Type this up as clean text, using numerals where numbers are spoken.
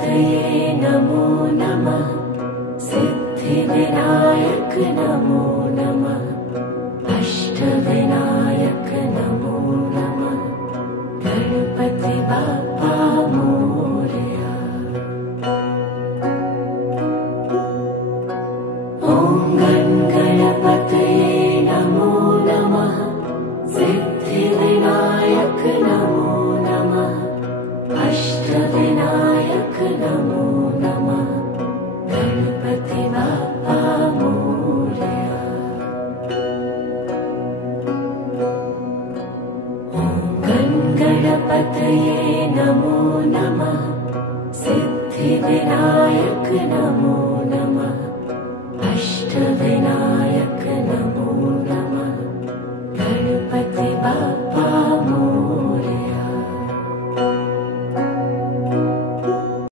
तये नमो नमः। सिद्धिविनायक नमो नमः। अष्टविनायक नमो नमः। गणपति बाप्पा मोरया। ॐ गणपतये नमो नमः। सिद्धिविनायक नमो नमः। अष्टविनायक नमो नमः। गणपति बाप्पा मोरया। ॐ गणपतये नमो नमः। सिद्धिविनायक नमो नमः। अष्टविनायक